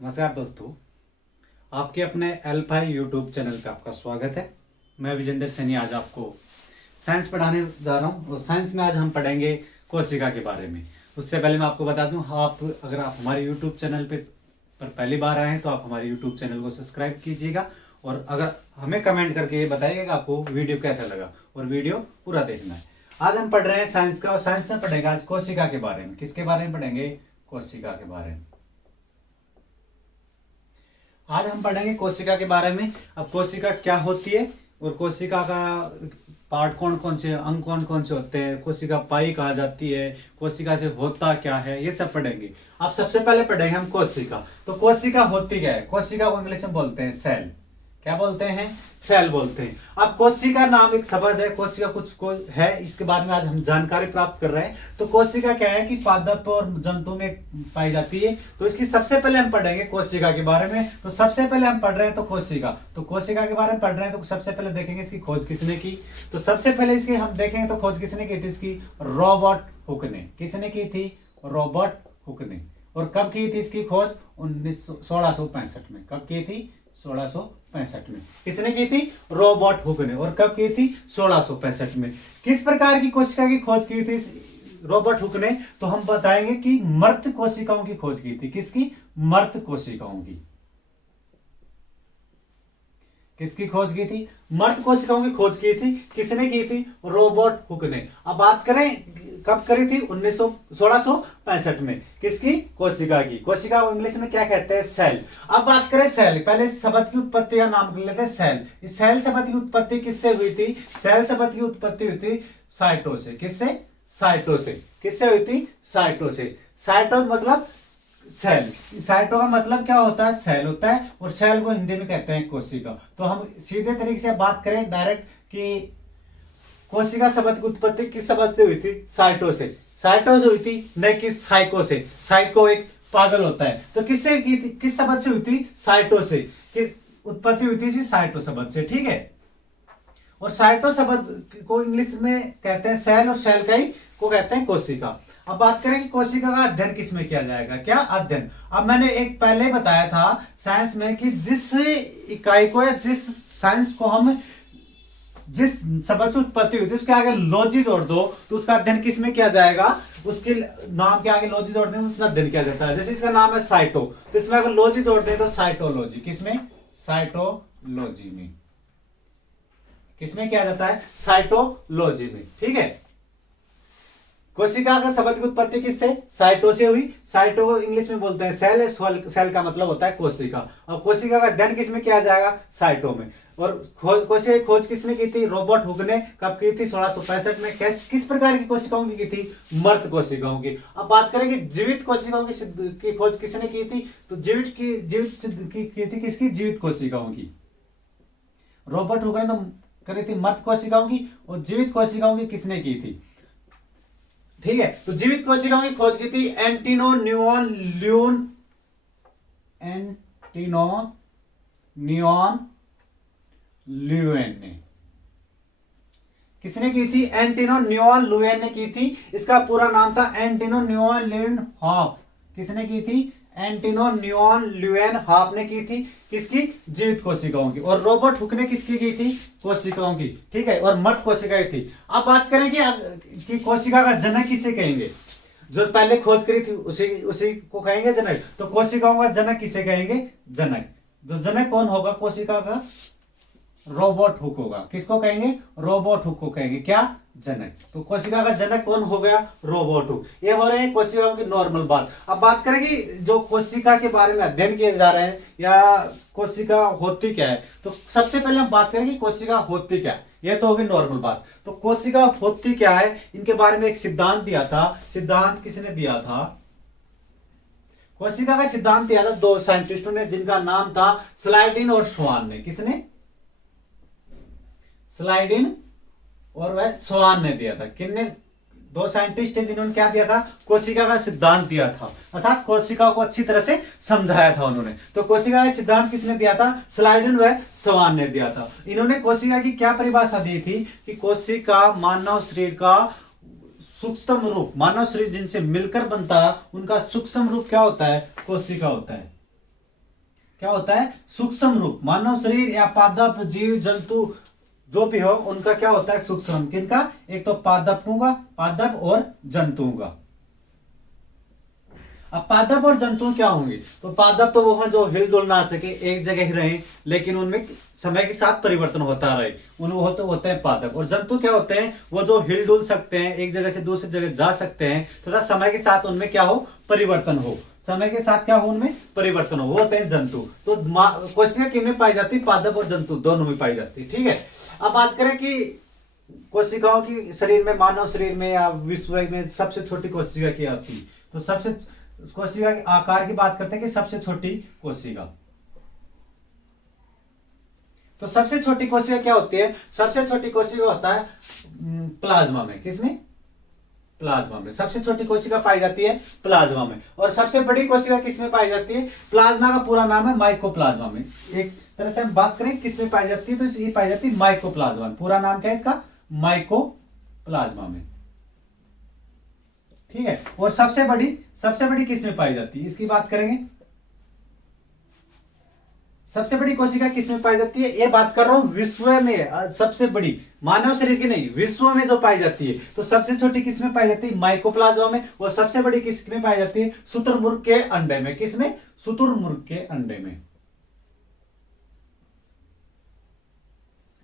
नमस्कार दोस्तों, आपके अपने एल्फाई यूट्यूब चैनल पे आपका स्वागत है। मैं विजेंद्र सैनी आज आपको साइंस पढ़ाने जा रहा हूँ और साइंस में आज हम पढ़ेंगे कोशिका के बारे में। उससे पहले मैं आपको बता दूं, अगर आप हमारे यूट्यूब चैनल पर पहली बार आए हैं तो आप हमारे यूट्यूब चैनल को सब्सक्राइब कीजिएगा और अगर हमें कमेंट करके ये बताइएगा कि आपको वीडियो कैसा लगा और वीडियो पूरा देखना है। आज हम पढ़ रहे हैं साइंस का और साइंस में पढ़ेंगे आज कोशिका के बारे में। किसके बारे में पढ़ेंगे? कोशिका के बारे में। आज हम पढ़ेंगे कोशिका के बारे में। अब कोशिका क्या होती है और कोशिका का पार्ट कौन कौन से, अंग कौन कौन से होते हैं, कोशिका पाई कहा जाती है, कोशिका से होता क्या है, ये सब पढ़ेंगे। अब सबसे पहले पढ़ेंगे हम कोशिका। तो कोशिका होती क्या है? कोशिका को इंग्लिश में बोलते हैं सेल। क्या बोलते हैं? सेल बोलते हैं। अब कोशिका नाम एक शब्द है, कोशिका कुछ है, इसके बारे में आज हम जानकारी प्राप्त कर रहे हैं। तो कोशिका क्या है कि पादप और जंतु में पाई जाती है। तो इसकी सबसे पहले हम पढ़ेंगे कोशिका के बारे में। तो सबसे पहले हम पढ़ रहे हैं तो कोशिका के बारे में पढ़ रहे हैं। तो सबसे पहले देखेंगे इसकी खोज किसने की। तो सबसे पहले इसकी हम देखेंगे तो खोज किसने की थी इसकी? रॉबर्ट हुक ने। किसने की थी? रॉबर्ट हुक ने। और कब की थी इसकी खोज? 1665 में। कब की थी? 1665 में। किसने की थी? रॉबर्ट हुक ने। और कब की थी? 1665 में। किस प्रकार की कोशिका की खोज की थी रॉबर्ट हुक ने? तो हम बताएंगे कि मृत कोशिकाओं की खोज की थी। किसकी? मृत कोशिकाओं की। किसकी खोज की थी? मृत कोशिकाओं की खोज की थी। किसने की थी? रॉबर्ट हुक ने। अब बात करें कब करी थी? 1665 में। किसकी? कोशिका की। कोशिका को इंग्लिश में क्या कहते हैं? सेल। अब बात करें सेल, पहले इस शब्द की उत्पत्ति का नाम कर लेते हैं सेल। इस सेल शब्द की उत्पत्ति किससे हुई थी? सेल शब्द की उत्पत्ति हुई थी साइटो से। किससे? साइटो से। किससे हुई थी? साइटो से। साइटो मतलब सेल। साइटो का मतलब क्या होता है? सेल होता है। और सेल को हिंदी में कहते हैं कोशिका। तो हम सीधे तरीके से बात करें डायरेक्ट कि कोशिका शब्द की उत्पत्ति किस शब्द से हुई थी? साइटो से। साइटो से हुई थी, न कि साइको से। साइको एक पागल होता है। तो किससे की थी? किस शब्द से हुई थी? साइटो से। कि उत्पत्ति हुई थी साइटो शब्द से। ठीक है। और साइटो शब्द को इंग्लिश में कहते हैं सेल और सेल का ही को कहते हैं कोशिका। अब बात करें कि कोशिका का अध्ययन किसमें किया जाएगा? क्या अध्ययन? अब मैंने एक पहले बताया था साइंस में कि जिस इकाई को या जिस साइंस को हम जिस शब्द से उत्पत्ति हुई थी उसके आगे लॉजी जोड़ दो तो उसका अध्ययन किसमें किया जाएगा? उसके नाम के आगे लॉजी जोड़ दें तो उसका अध्ययन किया जाता है। जैसे इसका नाम है साइटो, तो इसमें अगर लॉजी जोड़ दें तो साइटोलॉजी। किसमें? साइटोलॉजी में। किसमें किया जाता है? साइटोलॉजी में। ठीक है। कोशिका का शब्द की उत्पत्ति किससे? साइटो से हुई। साइटो को इंग्लिश में बोलते हैं सेल। सेल का मतलब होता है कोशिका। और कोशिका का अध्ययन किसमें किया जाएगा? साइटो में। और कोशिका की खोज किसने की थी? रॉबर्ट हुक ने। कब की थी? 1665 में। किस प्रकार की कोशिकाओं की थी? मृत कोशिकाओं की। अब बात करें कि जीवित कोशिकाओं की खोज किसने की थी? तो जीवित की थी किसकी? जीवित कोशिकाओं की। रॉबर्ट हुक ने तो करी थी मृत कोशिकाओं की, और जीवित कोशिकाओं की किसने की थी? ठीक है। तो जीवित कोशिकाओं की खोज की थी एंटिनो न्यूऑन ल्यूएन ने। किसने की थी? एंटिनो न्यूऑन ल्यूएन ने की थी। इसका पूरा नाम था एंटिनो न्यूऑन ल्यूएन हॉफ। किसने की थी? एंटिनो न्यूऑन ल्यूएन हॉफ ने की थी। किसकी? जीवित कोशिकाओं की। और रॉबर्ट हुक ने किसकी की थी? कोशिकाओं की। ठीक है। और मृत कोशिकाएं थी। अब बात करें कि कोशिका का जनक किसे कहेंगे? जो पहले खोज करी थी उसी को कहेंगे जनक। तो कोशिकाओं का जनक किसे कहेंगे? जनक। जो जनक कौन होगा कोशिका का? रॉबर्ट हुक होगा। किसको कहेंगे? रॉबर्ट हुक को कहेंगे क्या? जनक। तो कोशिका का जनक कौन हो गया? Robert Hooke. ये हो रहे हैं कोशिकाओं की नॉर्मल बात। अब बात करें कि जो कोशिका के बारे में अध्ययन किए जा रहे हैं या कोशिका होती क्या है, तो सबसे पहले हम बात करें कि कोशिका होती क्या है। ये तो होगी नॉर्मल बात। तो कोशिका होती क्या है, इनके बारे में एक सिद्धांत दिया था। सिद्धांत किसने दिया था? कोशिका का सिद्धांत दिया था दो साइंटिस्टों ने, जिनका नाम था स्लाइडिन और स्वान ने। किसने? स्लाइडिन और वह स्वान ने दिया था। किन्ने? दो साइंटिस्ट थे जिन्होंने क्या दिया था? कोशिका का सिद्धांत दिया था, अर्थात कोशिका को अच्छी तरह से समझाया था उन्होंने। तो कोशिका का सिद्धांत किसने दिया था? स्लाइडिन व स्वान ने दिया था। इन्होंने कोशिका की क्या परिभाषा दी थी कि कोशिका मानव शरीर का सूक्ष्म रूप, मानव शरीर जिनसे मिलकर बनता है उनका सूक्ष्म रूप क्या होता है? कोशिका होता है। क्या होता है, सूक्ष्म रूप। मानव शरीर या पादप, जीव जंतु जो भी हो, उनका क्या होता है, सूक्ष्म। किनका, एक तो पादपों का, पादप और जंतुओं का। अब पादप और जंतु क्या होंगे, तो पादप तो वो हैं जो हिलडुल ना सके, एक जगह ही रहे, लेकिन उनमें समय के साथ परिवर्तन होता रहे, उन वो तो होते हैं पादप। और जंतु क्या होते हैं, वो जो हिलडुल सकते हैं, एक जगह से दूसरी जगह जा सकते हैं, तथा समय के साथ उनमें क्या हो, परिवर्तन हो। समय के साथ क्या हो, उनमें परिवर्तन हो, वो होते हैं जंतु। तो कोशिका किन में पाई जाती है, पादप और जंतु दोनों में पाई जाती है। ठीक है, अब बात करें कि कोशिकाओं की शरीर में, मानव शरीर में या विश्व में सबसे छोटी कोशिका क्या होती है, तो सबसे कोशिका के आकार की बात करते हैं कि सबसे छोटी कोशिका, तो सबसे छोटी कोशिका क्या होती है, सबसे छोटी कोशिका होता है प्लाज्मा में। किसमें, प्लाज्मा में सबसे छोटी कोशिका पाई जाती है, प्लाज्मा में। और सबसे बड़ी कोशिका किसमें पाई जाती है, प्लाज्मा का पूरा नाम है माइकोप्लाज्मा में। एक तरह से हम बात करें किसमें पाई जाती है, तो ये पाई जाती है माइकोप्लाज्मा में। पूरा नाम क्या है इसका, माइकोप्लाज्मा में। ठीक है, और सबसे बड़ी किसमें पाई जाती है, इसकी बात करेंगे। सबसे बड़ी कोशिका किसमें पाई जाती है, ये बात कर रहा हूं विश्व में सबसे बड़ी, मानव शरीर की नहीं, विश्व में जो पाई जाती है। तो सबसे छोटी किसमें पाई जाती है, माइकोप्लाज्मा में। और सबसे बड़ी किसमें पाई जाती है, शुतुरमुर्ग के अंडे में। किसमें, शुतुरमुर्ग के अंडे में।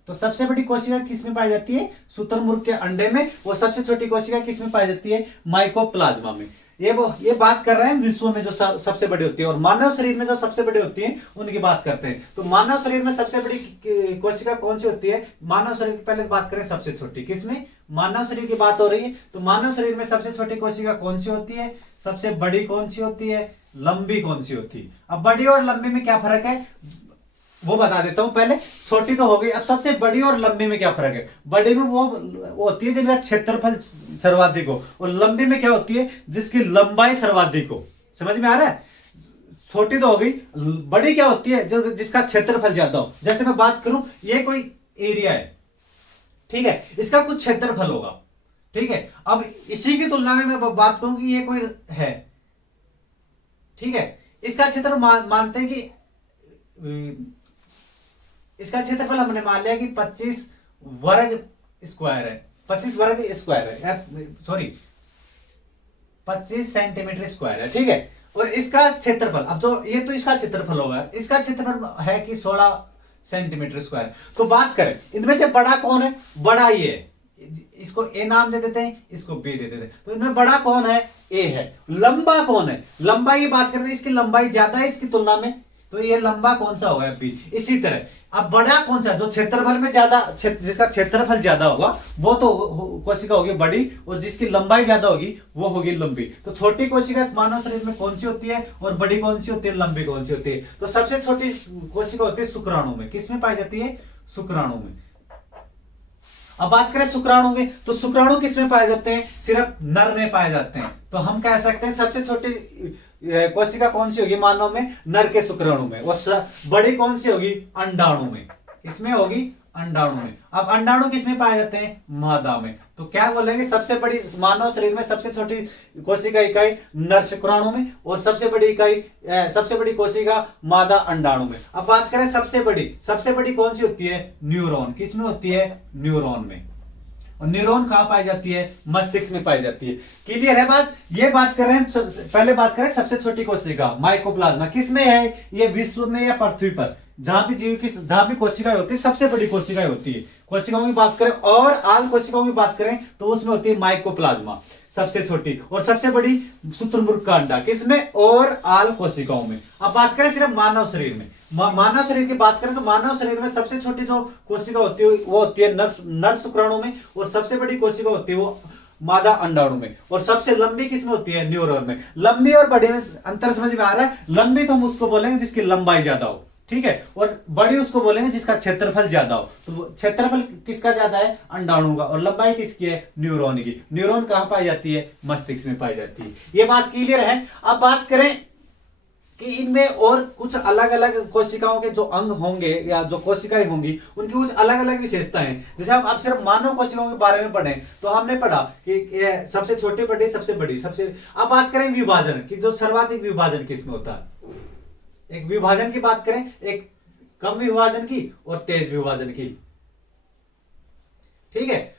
तो सबसे बड़ी कोशिका किसमें पाई जाती है, शुतुरमुर्ग के अंडे में। और सबसे छोटी कोशिका किसमें पाई जाती है, माइकोप्लाज्मा में। ये बात कर रहे हैं विश्व में जो सबसे बड़ी होती है। और मानव शरीर में जो सबसे बड़ी होती है उनकी बात करते हैं। तो मानव शरीर में सबसे बड़ी कोशिका कौन सी होती है, मानव शरीर की पहले बात करें सबसे छोटी। किसमें, मानव शरीर की बात हो रही है, तो मानव शरीर में सबसे छोटी कोशिका कौन सी होती है, सबसे बड़ी कौन सी होती है, लंबी कौन सी होती है। अब बड़ी और लंबी में क्या फर्क है वो बता देता हूं। पहले छोटी तो हो गई, अब सबसे बड़ी और लंबी में क्या फर्क है। बड़ी में वो होती है जिसका क्षेत्रफल सर्वाधिक हो, और लंबी में क्या होती है, जिसकी लंबाई सर्वाधिक हो। समझ में आ रहा है, छोटी तो हो गई, बड़ी क्या होती है, जो जिसका क्षेत्रफल ज्यादा हो। जैसे मैं बात करूं, ये कोई एरिया है, ठीक है, इसका कुछ क्षेत्रफल होगा, ठीक है। अब इसी की तुलना में मैं बात करूं कि ये कोई है, ठीक है, इसका क्षेत्र मानते हैं कि इसका क्षेत्रफल हमने मान लिया कि 25 वर्ग स्क्वायर है, 25 वर्ग स्क्वायर है, सॉरी 25 सेंटीमीटर स्क्वायर है, ठीक है। और इसका क्षेत्रफल, अब जो ये तो इसका क्षेत्रफल होगा, इसका क्षेत्रफल है कि 16 सेंटीमीटर स्क्वायर। तो बात करें इनमें से बड़ा कौन है, बड़ा ये है, इसको ए नाम दे देते हैं, इसको बी दे देते हैं। तो इनमें बड़ा कौन है, ए है। लंबा कौन है, लंबाई की बात करते हैं, इसकी लंबाई ज्यादा है इसकी तुलना में, तो ये लंबा कौन सा होगा, बी। इसी तरह अब बड़ा कौन सा, जो क्षेत्रफल में ज्यादा, जिसका क्षेत्रफल ज्यादा होगा वो तो कोशिका होगी बड़ी, और जिसकी लंबाई ज्यादा होगी वो होगी लंबी। तो छोटी कोशिका मानव शरीर में कौन सी होती है, और बड़ी कौन सी होती है, लंबी कौन सी होती है। तो सबसे छोटी कोशिका होती है शुक्राणु में। किसमें पाई जाती है, शुक्राणु में। अब बात करें शुक्राणु में, तो शुक्राणु किसमें पाए जाते हैं, सिर्फ नर में पाए जाते हैं। तो हम कह सकते हैं सबसे छोटी कोशिका कौन सी होगी मानव में, नर के शुक्राणु में। और बड़ी कौन सी होगी, अंडाणु में। किसमें होगी, अंडाणु में। अब अंडाणु किसमें पाए जाते हैं, मादा में। तो क्या बोलेंगे, सबसे बड़ी मानव शरीर में सबसे छोटी कोशिका इकाई नर शुक्राणु में, और सबसे बड़ी इकाई सबसे बड़ी कोशिका मादा अंडाणु में। अब बात करें सबसे बड़ी कौन सी होती है, न्यूरॉन। किसमें होती है, न्यूरॉन में। और न्यूरॉन कहां पाई जाती है, मस्तिष्क में पाई जाती है। क्लियर है बात, ये बात कर रहे हैं। पहले बात करें सबसे छोटी कोशिका माइकोप्लाज्मा, किसमें है, ये विश्व में या पृथ्वी पर जहां भी जीव की, जहां भी कोशिकाएं होती है, सबसे बड़ी कोशिकाएं होती है। कोशिकाओं की बात करें और आल कोशिकाओं की बात करें तो उसमें होती है माइकोप्लाज्मा सबसे छोटी, और सबसे बड़ी शुतुरमुर्ग का अंडा। किसमें, और आल कोशिकाओं में। अब बात करें सिर्फ मानव शरीर में, मानव शरीर की बात करें तो मानव शरीर में सबसे छोटी जो कोशिका होती है वो होती है नर शुक्राणु में, और सबसे बड़ी कोशिका होती है वो मादा अंडाणु में। और सबसे लंबी किसमें होती है, न्यूरॉन में। लंबी और बड़ी में अंतर समझ में आ रहा है। लंबी तो हम उसको बोलेंगे जिसकी लंबाई ज्यादा हो, ठीक है, और बड़ी उसको बोलेंगे जिसका क्षेत्रफल ज्यादा हो। तो क्षेत्रफल किसका ज्यादा है, अंडाणु का, और लंबाई किसकी है, न्यूरॉन की। न्यूरॉन कहां पाई जाती है, मस्तिष्क में पाई जाती है। ये बात क्लियर है। अब बात करें कि इनमें और कुछ अलग अलग कोशिकाओं के जो अंग होंगे या जो कोशिकाएं होंगी उनकी कुछ अलग अलग विशेषताएं हैं। जैसे हम अब सिर्फ मानव कोशिकाओं के बारे में पढ़े तो हमने पढ़ा कि ये सबसे छोटी बड़ी सबसे बड़ी सबसे। अब बात करें विभाजन की, जो सर्वाधिक विभाजन किसमें होता है, एक विभाजन की बात करें, एक कम विभाजन की और तेज विभाजन की। ठीक है,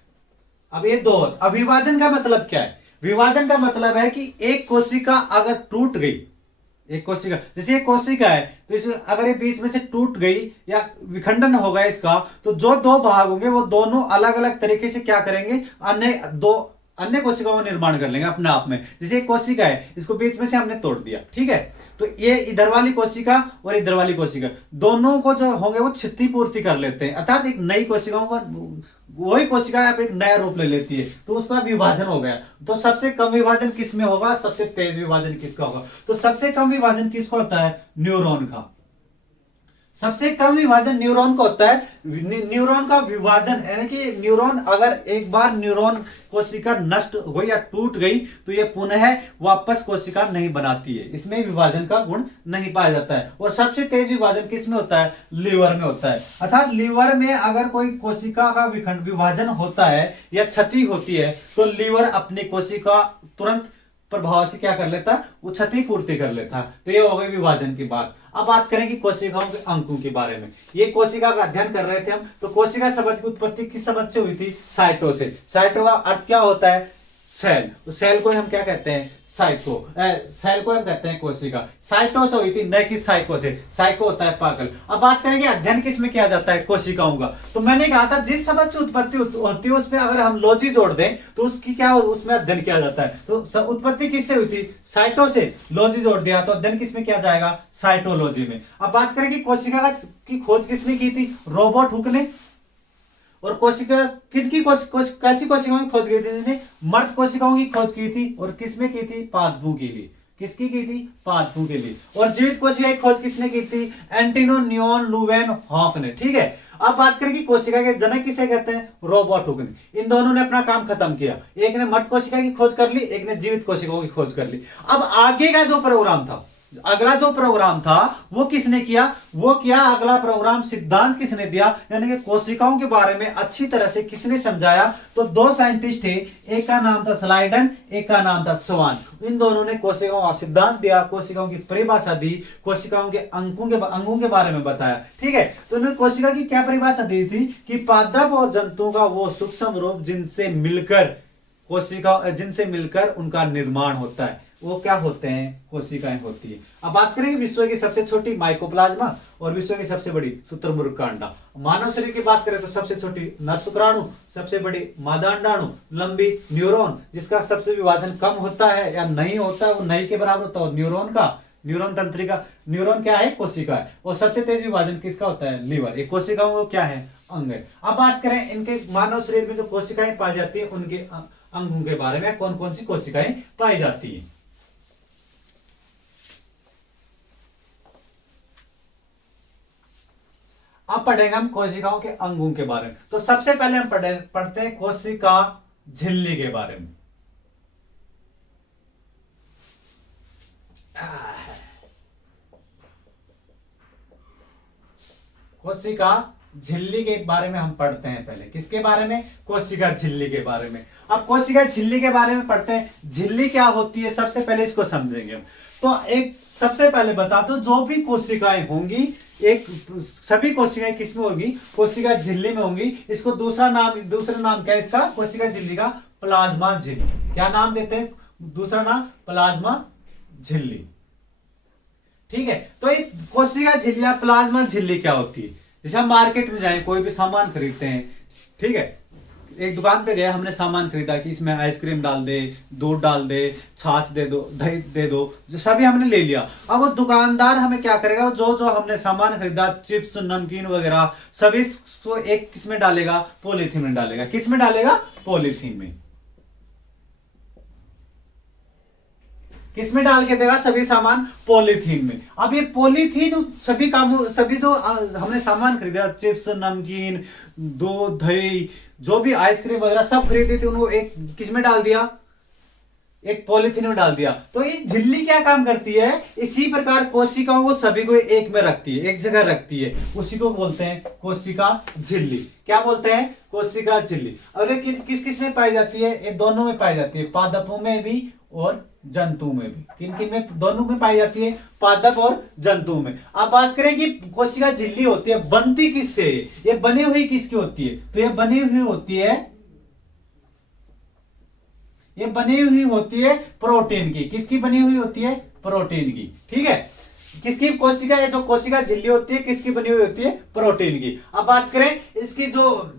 अब ये दो। अब विभाजन का मतलब क्या है? विभाजन का मतलब है कि एक कोशिका अगर टूट गई, एक कोशिका, जैसे एक कोशिका है तो इस अगर ये बीच में से टूट गई या विखंडन हो गया इसका, तो जो दो भाग होंगे वो दोनों अलग अलग तरीके से क्या करेंगे, अन्य दो अन्य कोशिकाओं का निर्माण कर लेंगे अपने आप में। जैसे एक कोशिका है, इसको बीच में से हमने तोड़ दिया, ठीक है, तो ये इधर वाली कोशिका और इधर वाली कोशिका दोनों को जो होंगे वो क्षतिपूर्ति कर लेते हैं, अर्थात एक नई कोशिकाओं का, वही कोशिका आप एक नया रूप ले लेती है, तो उसका विभाजन हो गया। तो सबसे कम विभाजन किस में होगा, सबसे तेज विभाजन किसका होगा? तो सबसे कम विभाजन किसका होता है? न्यूरॉन का। सबसे कम विभाजन न्यूरॉन का होता है। न्यूरॉन का विभाजन यानी कि न्यूरॉन, अगर एक बार न्यूरॉन कोशिका नष्ट हो या टूट गई तो ये पुनः वापस कोशिका नहीं बनाती है, इसमें विभाजन का गुण नहीं पाया जाता है। और सबसे तेज विभाजन किस में होता है? लीवर में होता है। अर्थात लीवर में अगर कोई कोशिका का विभाजन होता है या क्षति होती है तो लीवर अपनी कोशिका तुरंत प्रभाव से क्या कर लेता, वो क्षतिपूर्ति कर लेता। तो ये हो गई विभाजन की बात। अब बात करें कि कोशिकाओं के अंकों के बारे में। ये कोशिका का अध्ययन कर रहे थे हम, तो कोशिका शब्द की उत्पत्ति किस शब्द से हुई थी? साइटो से। साइटो का अर्थ क्या होता है? सेल। तो सेल को हम क्या कहते हैं? साइको। सेल को हम कहते हैं कोशिका। साइटो से हुई थी, न कि साइको से। साइको होता है पागल। अब बात करेंगे अध्ययन किस में किया जाता है कोशिकाओं का, तो मैंने कहा था जिस शब्द से उत्पत्ति होती है उसमें अगर हम लॉजी जोड़ दें तो उसकी क्या, उसमें अध्ययन किया जाता है। तो उत्पत्ति किससे हुई थी? साइटो से। लॉजी जोड़ दिया तो अध्ययन किस में किया जाएगा? साइटोलॉजी में। अब बात करें कि कोशिका की खोज किसने की थी? रॉबर्ट हुक ने। और कोशिका किनकी कैसी कोशिकाओं की खोज की थी? मर्द कोशिकाओं की खोज की थी। और किसमें की थी? पादपू के लिए। किसकी की थी? पादपू के लिए। और जीवित कोशिका की खोज किसने की थी? एंटिनो न्यून लुवेन हॉक ने। ठीक है, अब बात करें कि कोशिका के जनक किसे कहते हैं? रॉबर्ट हुक ने। इन दोनों ने अपना काम खत्म किया, एक ने मर्द कोशिका की खोज कर ली, एक ने जीवित कोशिकाओं की खोज कर ली। अब आगे का जो प्रोग्राम था, अगला जो प्रोग्राम था वो किसने किया? वो किया अगला प्रोग्राम, सिद्धांत किसने दिया, यानी कि कोशिकाओं के बारे में अच्छी तरह से किसने समझाया? तो दो साइंटिस्ट थे, एक का नाम था स्लाइडन, एक का नाम था स्वान। इन दोनों ने कोशिकाओं का सिद्धांत दिया, कोशिकाओं की परिभाषा दी, कोशिकाओं के अंगों के बारे में बताया। ठीक है, तो उन्होंने कोशिका की क्या परिभाषा दी थी कि पादप और जंतुओं का वो सूक्ष्म रूप जिनसे मिलकर उनका निर्माण होता है, वो क्या होते हैं? कोशिकाएं होती है। अब बात करें विश्व की सबसे छोटी माइकोप्लाज्मा और विश्व की सबसे बड़ी शुतुरमुर्ग का अंडा। मानव शरीर की बात करें तो सबसे छोटी नर शुक्राणु, सबसे बड़ी मादा अंडाणु, लंबी न्यूरॉन, जिसका सबसे विभाजन कम होता है या नहीं होता है, वो नहीं के बराबर होता है न्यूरॉन का, न्यूरॉन तंत्रिका। न्यूरॉन क्या है? कोशिका है। और सबसे तेज विभाजन किसका होता है? लीवर। एक कोशिकाओं को क्या है? अंग है। अब बात करें इनके मानव शरीर में जो कोशिकाएं पाई जाती है उनके अंगों के बारे में, कौन कौन सी कोशिकाएं पाई जाती है। अब पढ़ेंगे हम कोशिकाओं के अंगों के बारे में। तो सबसे पहले हम पढ़ते हैं कोशिका झिल्ली के बारे में। कोशिका झिल्ली के बारे में हम पढ़ते हैं। पहले किसके बारे में? कोशिका झिल्ली के बारे में। अब कोशिका झिल्ली के बारे में पढ़ते हैं। झिल्ली क्या होती है, सबसे पहले इसको समझेंगे हम। तो एक सबसे पहले बता दो, जो भी कोशिकाएं होंगी, एक सभी कोशिकाएं किसमें होगी? कोशिका झिल्ली में होंगी। इसको दूसरा नाम क्या है इसका? कोशिका झिल्ली का प्लाज्मा झिल्ली। क्या नाम देते हैं? दूसरा नाम प्लाज्मा झिल्ली। ठीक है, तो एक कोशिका झिल्ली या प्लाज्मा झिल्ली क्या होती है? जैसे हम मार्केट में जाए, कोई भी सामान खरीदते हैं, ठीक है, एक दुकान पे गए, हमने सामान खरीदा कि इसमें आइसक्रीम डाल दे, दूध डाल दे, छाछ दे दो, दही दे दो, जो सभी हमने ले लिया। अब वो दुकानदार हमें क्या करेगा? जो जो हमने सामान खरीदा, चिप्स, नमकीन वगैरह, सभी को एक किस में डालेगा? पॉलीथीन में डालेगा। किस में डालेगा? पॉलीथीन में। किस में डाल के देगा? सभी सामान पॉलीथीन में। अब ये पॉलीथीन सभी जो हमने सामान खरीदा, चिप्स, नमकीन, दूध, दही, जो भी आइसक्रीम वगैरह सब खरीदी थी, उनको एक किस में डाल दिया? एक पॉलीथीन में डाल दिया। तो ये झिल्ली क्या काम करती है? इसी प्रकार कोशिकाओं को सभी को एक में रखती है, एक जगह रखती है, उसी को बोलते हैं कोशिका झिल्ली। क्या बोलते हैं? कोशिका झिल्ली। और किस किस में पाई जाती है? ये दोनों में पाई जाती है, पादपों में भी और जंतु में भी। किन किन में? दोनों में पाई जाती है, पादप और जंतु में। अब बात करें कि कोशिका झिल्ली होती है, बनती किससे है? ये बनी हुई किसकी होती है? तो ये बनी हुई होती है, ये बनी हुई होती है प्रोटीन की। किसकी बनी हुई होती है? प्रोटीन की। ठीक है, किसकी कोशिका? ये जो कोशिका झिल्ली होती है किसकी बनी हुई होती है? प्रोटीन की। अब बात करें इसकी जो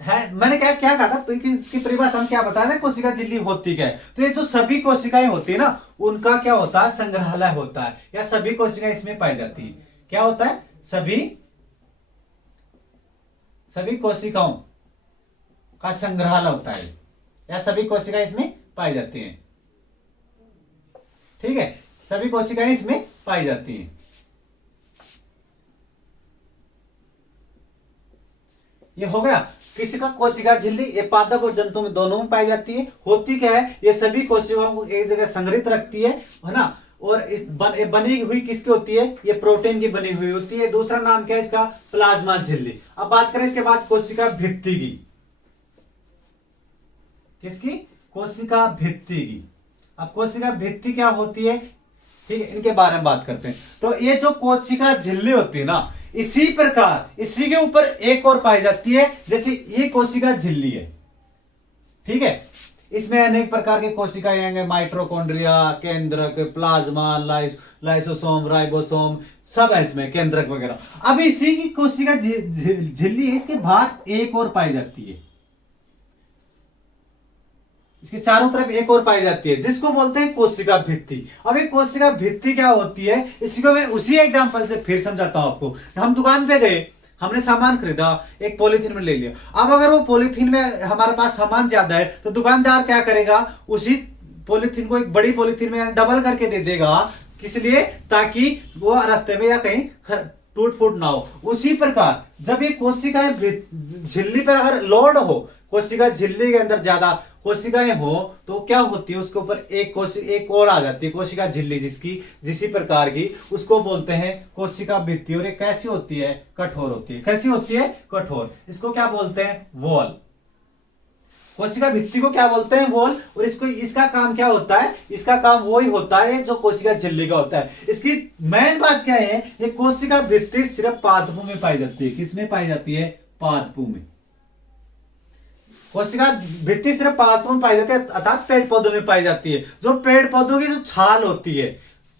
है, मैंने क्या क्या कहा था तो इसकी परिभाषा हम क्या बता रहे? कोशिका झिल्ली होती क्या है? तो ये जो सभी कोशिकाएं होती है ना, उनका क्या होता है? संग्रहालय होता है, या सभी कोशिकाएं इसमें पाई जाती है। क्या होता है? सभी कोशिकाओं का संग्रहालय होता है, या सभी कोशिकाएं इसमें पाई जाती हैं। ठीक है, सभी कोशिकाएं इसमें पाई जाती हैं। ये हो गया किसी का कोशिका झिल्ली। ये पादप और जंतु में दोनों में पाई जाती है। होती क्या है? ये सभी कोशिकाओं को एक जगह संग्रहित रखती है ना। और बनी हुई किसकी होती है? ये प्रोटीन की बनी हुई होती है। दूसरा नाम क्या है इसका? प्लाज्मा झिल्ली। अब बात करें इसके बाद कोशिका भित्ति की। किसकी? कोशिका भित्ति की। अब कोशिका भित्ति क्या होती है? ठीक है, इनके बारे में बात करते हैं। तो ये जो कोशिका झिल्ली होती है ना, इसी प्रकार इसी के ऊपर एक और पाई जाती है, जैसे ये कोशिका झिल्ली है। ठीक है, इसमें अनेक प्रकार के कोशिकाएं आएंगे, माइटोकॉन्ड्रिया, केंद्रक, प्लाज्मा, लाइसोसोम, राइबोसोम, सब है इसमें, केंद्रक वगैरह। अब इसी की कोशिका झिल्ली है, इसके बाद एक और पाई जाती है, इसके चारों तरफ एक और पाई जाती है, जिसको बोलते हैं कोशिका भित्ति। अब ये कोशिका भित्ति क्या होती है, इसी को मैं उसी एग्जांपल से फिर समझाता हूं आपको। हम दुकान पे गए, हमने सामान खरीदा, एक पॉलीथीन में ले लिया। अब अगर वो पॉलीथीन में हमारे पास सामान ज्यादा है, तो दुकानदार क्या करेगा? उसी पॉलीथीन को एक बड़ी पॉलीथीन में डबल करके दे देगा। किस लिए? ताकि वो रास्ते में या कहीं टूट फूट ना हो। उसी प्रकार जब ये कोशिका झिल्ली पर अगर लोड हो, कोशिका झिल्ली के अंदर ज्यादा कोशिकाएं हो, तो क्या होती है? उसके ऊपर एक और आ जाती है कोशिका झिल्ली, जिसी प्रकार की, उसको बोलते हैं कोशिका भित्ति। और ये कैसी होती है? कठोर होती है। कैसी होती है? कठोर। इसको क्या बोलते हैं? वॉल। कोशिका भित्ति को क्या बोलते हैं? वॉल। और इसका काम क्या होता है? इसका काम वही होता है जो कोशिका झिल्ली का होता है। इसकी मेन बात क्या है? ये कोशिका भित्ति सिर्फ पादपों में पाई जाती है। किसमें पाई जाती है? पादपों में। कोशिका भित्ति सिर्फ पादपों में पाई जाती है, अर्थात पेड़ पौधों में पाई जाती है। जो पेड़ पौधों की जो छाल होती है,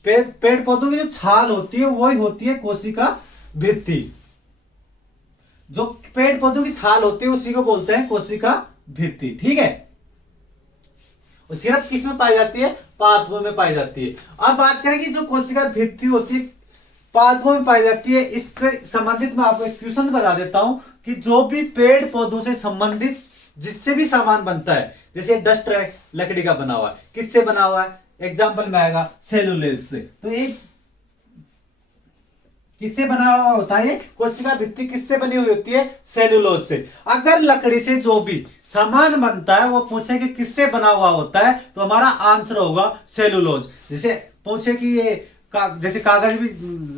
पेड़ पौधों की जो छाल होती है, वही होती है कोशिका भित्ति। जो पेड़ पौधों की छाल होती है उसी को बोलते हैं कोशिका भित्ति। ठीक है, और सिर्फ किस में पाई जाती है? पादपों में पाई जाती है। अब बात करें कि जो कोशिका भित्ति होती है पादपों में पाई जाती है, इसके संबंधित मैं आपको एक क्वेश्चन बता देता हूं कि जो भी पेड़ पौधों से संबंधित जिससे भी सामान बनता है, जैसे डस्टर है, लकड़ी का बना हुआ है, किससे बना हुआ है? एग्जाम्पल में आएगा सेलुलोज से। तो एक किससे बना हुआ होता है? कोशिका भित्ति किससे बनी हुई होती है? सेलुलोज से। अगर लकड़ी से जो भी सामान बनता है वो पूछे कि किससे बना हुआ होता है, तो हमारा आंसर होगा सेलुलोज। जैसे पूछे कि ये जैसे कागज भी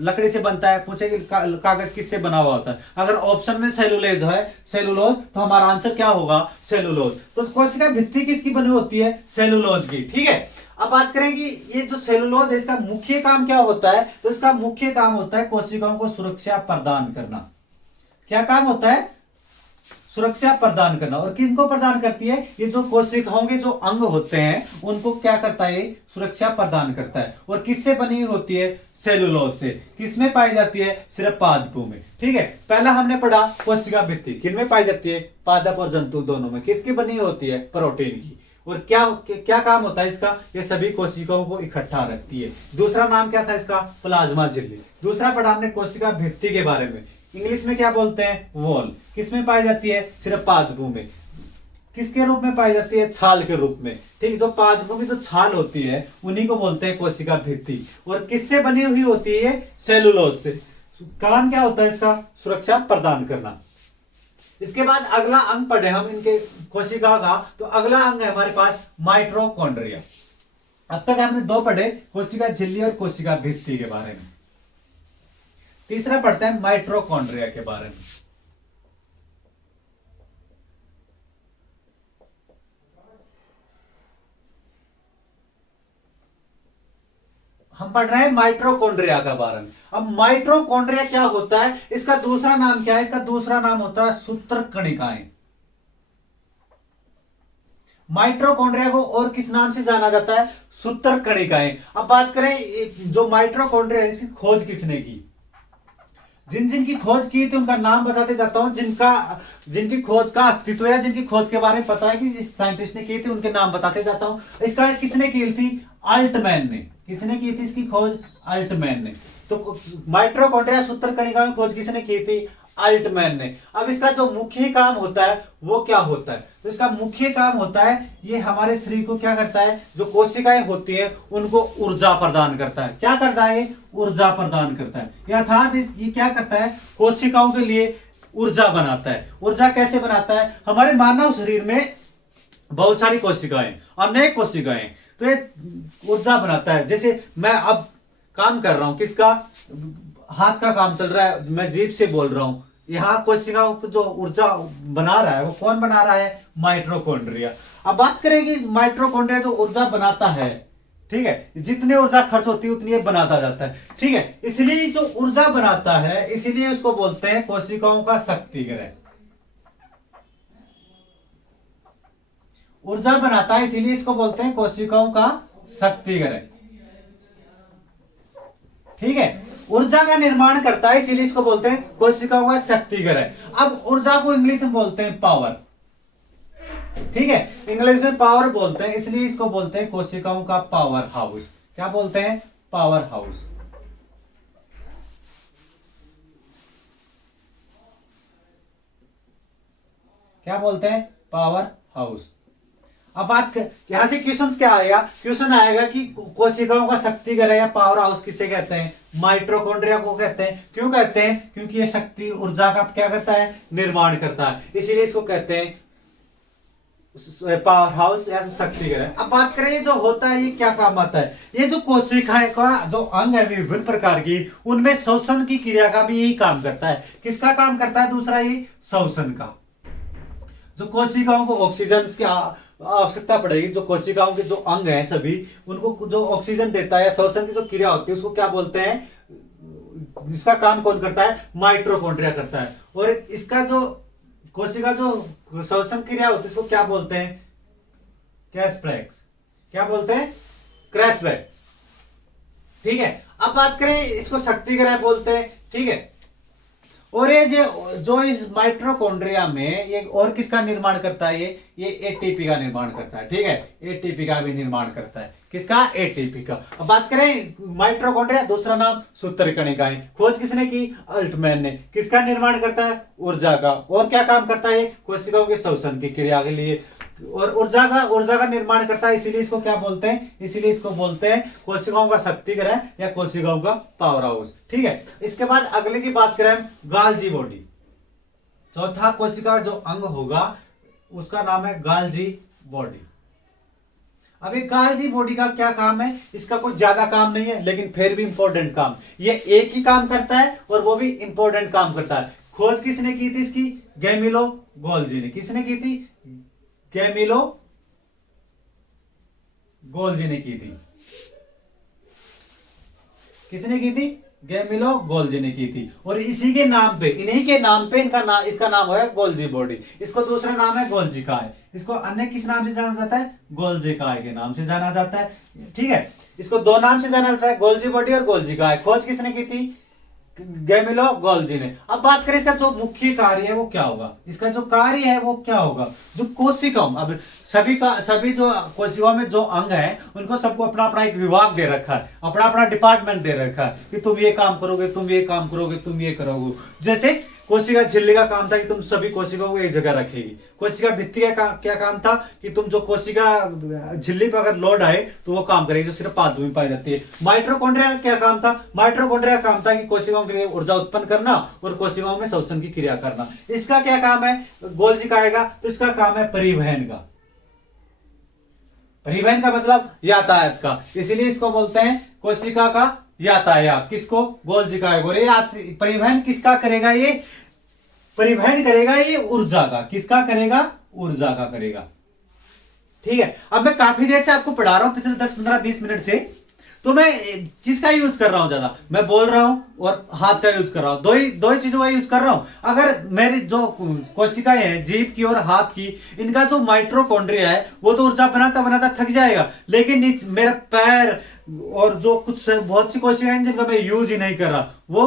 लकड़ी से बनता है, पूछे कि कागज किससे बना हुआ होता है, अगर ऑप्शन में सेलुलोज है, सेलुलोज, तो हमारा आंसर क्या होगा? सेलुलोज। तो कोशिका भित्ति किसकी बनी होती है? सेलुलोज की। ठीक है, अब बात करें कि ये जो सेलुलोज है इसका मुख्य काम क्या होता है? तो इसका मुख्य काम होता है कोशिकाओं को सुरक्षा प्रदान करना। क्या काम होता है? सुरक्षा प्रदान करना। और किनको प्रदान करती है? ये जो कोशिकाओं के जो अंग होते हैं उनको क्या करता है? सुरक्षा प्रदान करता है। और किससे बनी हुई होती है? सेलुलोज से। किसमें पाई जाती है? सिर्फ पादपों में। ठीक है, पहला हमने पढ़ा कोशिका भित्ति किनमें पाई जाती है? पादप और जंतु दोनों में। किसकी बनी होती है? प्रोटीन की। और क्या काम होता है इसका? ये सभी कोशिकाओं को इकट्ठा रखती है। दूसरा नाम क्या था इसका? प्लाज्मा झिल्ली। दूसरा पढ़ा हमने कोशिका भित्ति के बारे में, इंग्लिश में क्या बोलते हैं? वॉल। किसमें पाई जाती है? सिर्फ पादपों में। किसके रूप में पाई जाती है? छाल के रूप में। ठीक, जो पादपों की जो छाल होती है उन्हीं को बोलते हैं कोशिका भित्ति। और किससे बनी हुई होती है? सेलुलोज से। काम क्या होता है इसका? सुरक्षा प्रदान करना। इसके बाद अगला अंग पढ़े हम इनके कोशिका का, तो अगला अंग है हमारे पास माइटोकॉन्ड्रिया। अब तक हमने दो पढ़े, कोशिका झिल्ली और कोशिका भित्ति के बारे में। तीसरा पढ़ते हैं माइटोकॉन्ड्रिया के बारे में। हम पढ़ रहे हैं माइटोकॉन्ड्रिया का बारे में। अब माइटोकॉन्ड्रिया क्या होता है, इसका दूसरा नाम क्या है, इसका दूसरा नाम होता है सूत्रकणिकाएं। माइटोकॉन्ड्रिया को और किस नाम से जाना जाता है, सूत्रकणिकाएं। अब बात करें जो माइटोकॉन्ड्रिया है, इसकी खोज किसने की, जिन जिनकी खोज की थी उनका नाम बताते जाता हूं, जिनकी खोज का अस्तित्व या जिनकी खोज के बारे में पता है कि इस साइंटिस्ट ने की थी, उनके नाम बताते जाता हूं। इसका किसने की थी, अल्टमैन ने। किसने की थी इसकी खोज, अल्टमैन ने। तो माइटोकॉन्ड्रिया सूत्रकणिका में खोज किसने की थी, अल्टमैन ने। अब इसका जो मुख्य काम होता है वो क्या होता है, तो इसका मुख्य काम होता है ये हमारे शरीर को क्या करता है, जो कोशिकाएं होती है उनको ऊर्जा प्रदान करता है। क्या करता है, ऊर्जा प्रदान करता है, अर्थात ये क्या करता है, कोशिकाओं के लिए ऊर्जा बनाता है। ऊर्जा कैसे बनाता है, हमारे मानव शरीर में बहुत सारी कोशिकाएं, अनेक कोशिकाएं, तो ये ऊर्जा बनाता है। जैसे मैं अब काम कर रहा हूं, किसका, हाथ का काम चल रहा है, मैं जीभ से बोल रहा हूं, यहाँ कोशिकाओं को जो ऊर्जा बना रहा है वो कौन बना रहा है, माइटोकॉन्ड्रिया। अब बात करें कि माइटोकॉन्ड्रिया जो ऊर्जा बनाता है, ठीक है, जितनी ऊर्जा खर्च होती है उतनी ये बनाता जाता है, ठीक है। इसलिए जो ऊर्जा बनाता है इसीलिए उसको बोलते हैं कोशिकाओं का शक्ति ग्रह। ऊर्जा बनाता है इसीलिए इसको बोलते हैं कोशिकाओं का शक्ति ग्रह, ठीक है। ऊर्जा का निर्माण करता है इसीलिए इसको बोलते हैं कोशिकाओं का शक्ति ग्रह। अब ऊर्जा को इंग्लिश में बोलते हैं पावर, ठीक है, इंग्लिश में पावर बोलते हैं, इसलिए इसको बोलते हैं कोशिकाओं का पावर हाउस। क्या बोलते हैं, पावर हाउस। क्या बोलते हैं, पावर हाउस। अब बात यहां से क्वेश्चन क्या आएगा, क्वेश्चन आएगा कि कोशिकाओं का शक्ति ग्रह या पावर हाउस किसे कहते हैं, माइटोकॉन्ड्रिया को कहते हैं। क्यों कहते हैं, क्योंकि ये शक्ति ऊर्जा का क्या करता है, निर्माण करता है, इसीलिए इसको कहते हैं पावर हाउस या शक्ति ग्रह। अब बात करें जो होता है ये क्या काम आता है, ये जो कोशिकाएं का जो अंग है विभिन्न प्रकार की, उनमें श्वसन की क्रिया का भी यही काम करता है। किसका काम करता है, दूसरा ये श्वसन का। जो कोशिकाओं को ऑक्सीजन की आवश्यकता पड़ेगी, जो कोशिकाओं के जो अंग हैं सभी, उनको जो ऑक्सीजन देता है, श्वसन की जो क्रिया होती है उसको क्या बोलते हैं, जिसका काम कौन करता है, माइटोकॉन्ड्रिया करता है। और इसका जो कोशिका जो श्वसन क्रिया होती है इसको क्या बोलते हैं, कैस्प्रैक्स। क्या बोलते हैं, क्रैसबैक, ठीक है। अब बात करें इसको शक्ति ग्रह बोलते हैं, ठीक है। और ये जो इस माइटोकॉन्ड्रिया में ये और किसका निर्माण करता है, ये एटीपी का निर्माण करता है, ठीक है, एटीपी का भी निर्माण करता है। किसका, एटीपी का। अब बात करें माइटोकॉन्ड्रिया, दूसरा नाम सूत्रकणिकाएं। खोज किसने की, अल्टमैन ने। किसका निर्माण करता है, ऊर्जा का। और क्या काम करता है, कोशिकाओं के श्वसन की क्रिया के लिए। और ऊर्जा का निर्माण करता है, इसीलिए इसको क्या बोलते हैं, इसीलिए इसको बोलते हैं कोशिकाओं का शक्ति ग्रह या कोशिकाओं का पावर हाउस, ठीक है। इसके बाद अगले की बात करें गाल्जी बॉडी। चौथा कोशिका जो अंग होगा उसका नाम है गाल्जी बॉडी। अब एक गाल्जी बॉडी का क्या काम है, इसका कोई ज्यादा काम नहीं है लेकिन फिर भी इंपॉर्टेंट काम, ये एक ही काम करता है और वो भी इंपॉर्टेंट काम करता है। खोज किसने की थी इसकी, गैमिलो गोल्जी ने। किसने की थी, गैमिलो गोल्जी ने की थी। किसने की थी, गैमिलो गोल्जी ने की थी। और इसी के नाम पे, इन्हीं के नाम पे इसका नाम है गोल्जी बॉडी। इसको दूसरा नाम है गोल्जिकाय। इसको अन्य किस नाम से जाना जाता है, गोल्जिकाय के नाम से जाना जाता है, ठीक है। इसको दो नाम से जाना जाता है, गोल्जी बॉडी और गोल्जिकाय। खोज किसने की थी, गैमिलो गोल्जी ने। अब बात करें इसका जो मुख्य कार्य है वो क्या होगा, इसका जो कार्य है वो क्या होगा, जो कोशिकाओं, अब सभी जो कोशिकाओं में जो अंग है उनको सबको अपना अपना एक विभाग दे रखा है, अपना अपना डिपार्टमेंट दे रखा है कि तुम ये काम करोगे, तुम ये काम करोगे, तुम ये करोगे। जैसे कोशिका झिल्ली का काम था कि तुम सभी कोशिकाओं को एक जगह रखेगी। कोशिका भित्ति का क्या काम था कि तुम जो कोशिका झिल्ली पर अगर लोड आए तो वो काम करेगी, जो सिर्फ पादप में पाई जाती है। माइटोकॉन्ड्रिया का क्या काम था, माइटोकॉन्ड्रिया का काम था कि कोशिकाओं के लिए ऊर्जा उत्पन्न करना और कोशिकाओं में श्वसन की क्रिया करना। इसका क्या काम है, गोल्जी का आएगा तो इसका काम है परिवहन का। परिवहन का मतलब यातायात का, इसीलिए इसको बोलते हैं कोशिका का यातायात। किसको, गोल्जिकाय को। परिवहन किसका करेगा, ये परिवहन करेगा ये ऊर्जा का। किसका करेगा, ऊर्जा का करेगा, ठीक है। अब मैं काफी देर से आपको पढ़ा रहा हूं, पिछले 10 15 20 मिनट से, तो मैं किसका यूज कर रहा हूं ज्यादा, मैं बोल रहा हूं और हाथ का यूज कर रहा हूं, दो ही चीजों का यूज कर रहा हूं। अगर मेरी जो कोशिकाएं हैं जीभ की और हाथ की, इनका जो माइट्रोकॉन्ड्रिया है वो तो ऊर्जा बनाता बनाता थक जाएगा, लेकिन मेरा पैर और जो कुछ बहुत सी कोशिकाएं जिनका मैं यूज ही नहीं कर रहा, वो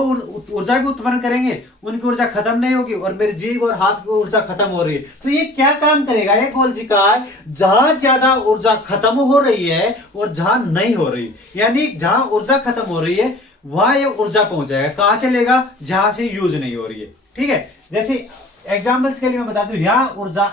ऊर्जा भी उत्पन्न करेंगे, उनकी ऊर्जा खत्म नहीं होगी, और मेरी जीभ और हाथ की ऊर्जा खत्म हो रही है। तो ये क्या काम करेगा, ये कोशिका जहां ज्यादा ऊर्जा खत्म हो रही है और जहां नहीं हो रही, यानी जहां ऊर्जा खत्म हो रही है वहां ये ऊर्जा पहुंचाएगा। कहां से लेगा, जहां से यूज नहीं हो रही है। ठीक है, जैसे एग्जाम्पल्स के लिए मैं बता दूं, यहां ऊर्जा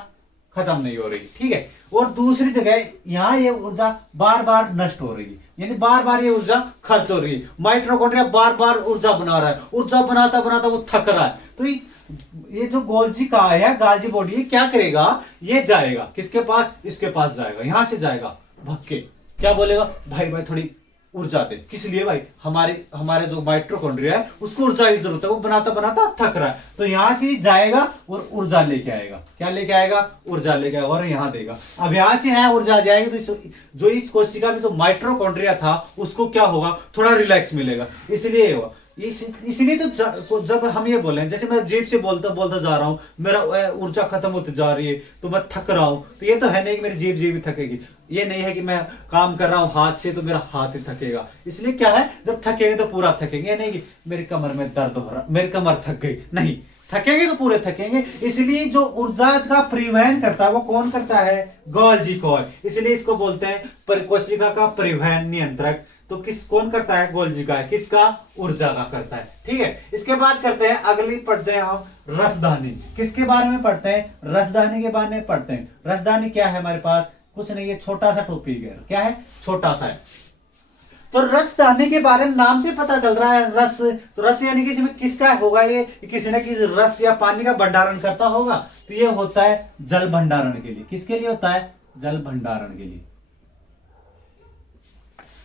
खत्म नहीं हो रही, ठीक है, और दूसरी जगह यहां ये ऊर्जा बार बार नष्ट हो रही है, यानी बार बार ये ऊर्जा खर्च हो रही है। माइट्रोकॉन्ड्रिया बार बार ऊर्जा बना रहा है, ऊर्जा बनाता बनाता वो थक रहा है। तो ये जो गोल्जी का है, गाजी बॉडी, ये क्या करेगा, ये जाएगा किसके पास, इसके पास जाएगा, यहां से जाएगा भग के, क्या बोलेगा, भाई भाई थोड़ी ऊर्जा दे। किस लिए भाई, हमारे जो माइट्रोकॉन्ड्रिया है उसको ऊर्जा की जरूरत है, वो बनाता बनाता थक रहा है, तो यहां से जाएगा और ऊर्जा लेके आएगा। क्या लेके आएगा, ऊर्जा लेके आएगा और यहां देगा। अब यहां से यहां ऊर्जा जाएगी तो जो इस कोशिका में जो माइट्रोकॉन्ड्रिया था उसको क्या होगा, थोड़ा रिलैक्स मिलेगा, इसलिए होगा। इसलिए तो जब हम ये बोले, जैसे मैं जीभ से बोलता बोलता जा रहा हूं, मेरा ऊर्जा खत्म होती जा रही है तो मैं थक रहा हूं, तो ये तो है नहीं कि मेरी जीभ ही थकेगी, ये नहीं है कि मैं काम कर रहा हूं हाथ से तो मेरा हाथ ही थकेगा। इसलिए क्या है, जब थकेंगे तो पूरा थकेंगे, ये नहीं कि मेरी कमर में दर्द हो रहा, मेरी कमर थक गई, नहीं, थकेंगे तो पूरे थकेंगे। इसलिए जो ऊर्जा का परिवहन करता है वो कौन करता है, गोल्जी कॉइल, इसलिए इसको बोलते हैं कोशिका का परिवहन नियंत्रक। तो कौन करता है, गोल्जी का है, किसका, ऊर्जा का करता है। ठीक है, इसके बाद करते हैं, अगली पढ़ते हैं हम रसदानी। किसके बारे में पढ़ते हैं, रसदानी के बारे में पढ़ते हैं। रसदानी क्या है, हमारे पास कुछ नहीं है, छोटा सा टॉपिक है, क्या है, छोटा सा है। तो रसदानी के बारे में नाम से पता चल रहा है, रस, तो रस यानी कि इसमें किसका होगा, ये किसी न किसी रस या पानी का भंडारण करता होगा, तो ये होता है जल भंडारण के लिए। किसके लिए होता है, जल भंडारण के लिए।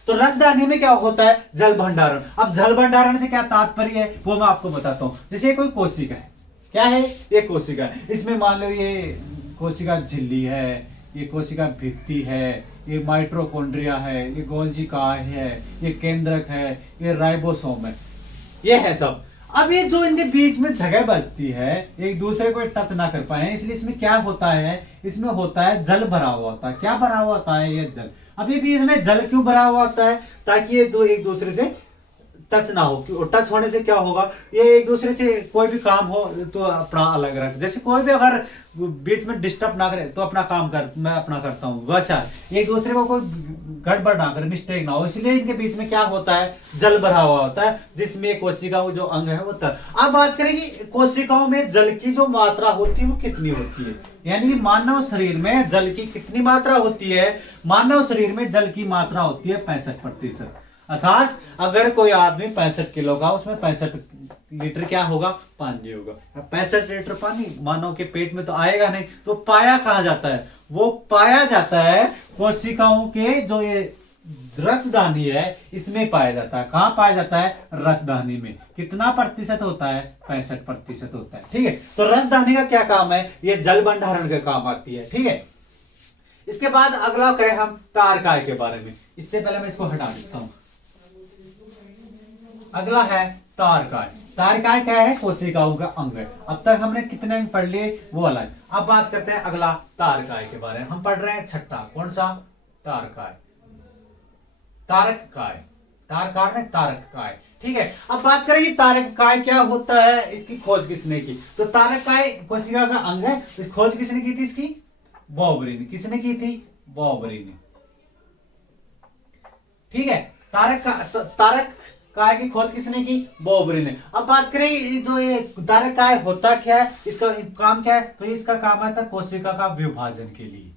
तो रसदानी में क्या होता है, जल भंडारण। अब जल भंडारण से क्या तात्पर्य है वो मैं आपको बताता हूं। जैसे कोई कोशिका है, क्या है, ये कोशिका है, इसमें मान लो ये कोशिका झिल्ली है, ये कोशिका भित्ति है, ये माइट्रोकॉन्ड्रिया है, ये गोल्जी काय है, ये केंद्रक है, ये राइबोसोम है, ये है सब। अब ये जो इनके बीच में जगह बचती है, एक दूसरे को टच ना कर पाए, इसलिए इसमें क्या होता है, इसमें होता है जल भरा हुआ होता है। क्या भरा हुआ होता है, ये जल। अब ये बीच में जल क्यों भरा हुआ होता है, ताकि ये दो एक दूसरे से टच ना हो। टच होने से क्या होगा, ये एक दूसरे से कोई भी काम हो तो अपना अलग रख, जैसे कोई भी अगर बीच में डिस्टर्ब ना करे तो अपना काम कर, मैं अपना करता हूँ, वैसा एक दूसरे को कोई गड़बड़ ना करे, मिस्टेक ना हो, इसलिए इनके बीच में क्या होता है, जल भरा हुआ होता है, जिसमें कोशिकाओं जो अंग है होता है। अब बात करें कि कोशिकाओं में जल की जो मात्रा होती है वो कितनी होती है, यानी मानव शरीर में जल की कितनी मात्रा होती है। मानव शरीर में जल की मात्रा होती है 65%। अर्थात अगर कोई आदमी 65 किलो का, उसमें 65 लीटर क्या होगा, पानी होगा। 65 लीटर पानी मानव के पेट में तो आएगा नहीं, तो पाया कहां जाता है, वो पाया जाता है कोशिकाओं के जो ये रसदानी है इसमें पाया जाता है। कहां पाया जाता है, रसदानी में। कितना प्रतिशत होता है, 65% होता है। ठीक है, तो रसदानी का क्या काम है, ये जल भंडारण के काम आती है। ठीक है, इसके बाद अगला करें हम तारकाय के बारे में। इससे पहले मैं इसको हटा देता हूं। अगला है तारकाय। तारकाय क्या है, कोशिकाओं का अंग है। अब तक हमने कितने अंग पढ़ लिए वो अलग। अब बात करते हैं अगला तारकाय के बारे में। हम पढ़ रहे हैं छठा, कौन सा, तारकाय, तारककाय, तारकार ने तारककाय। ठीक है, अब बात करें तारककाय क्या होता है, इसकी खोज किसने की। तो तारककाय कोशिका का अंग है, तो खोज किसने की थी इसकी, बॉबरी ने। किसने की थी, बॉबरी ने। ठीक है, तारककाय की खोज किसने की, बॉबरी ने। अब बात करें जो ये तारककाय होता क्या है, इसका काम क्या है, तो इसका काम आता है कोशिका का विभाजन के लिए।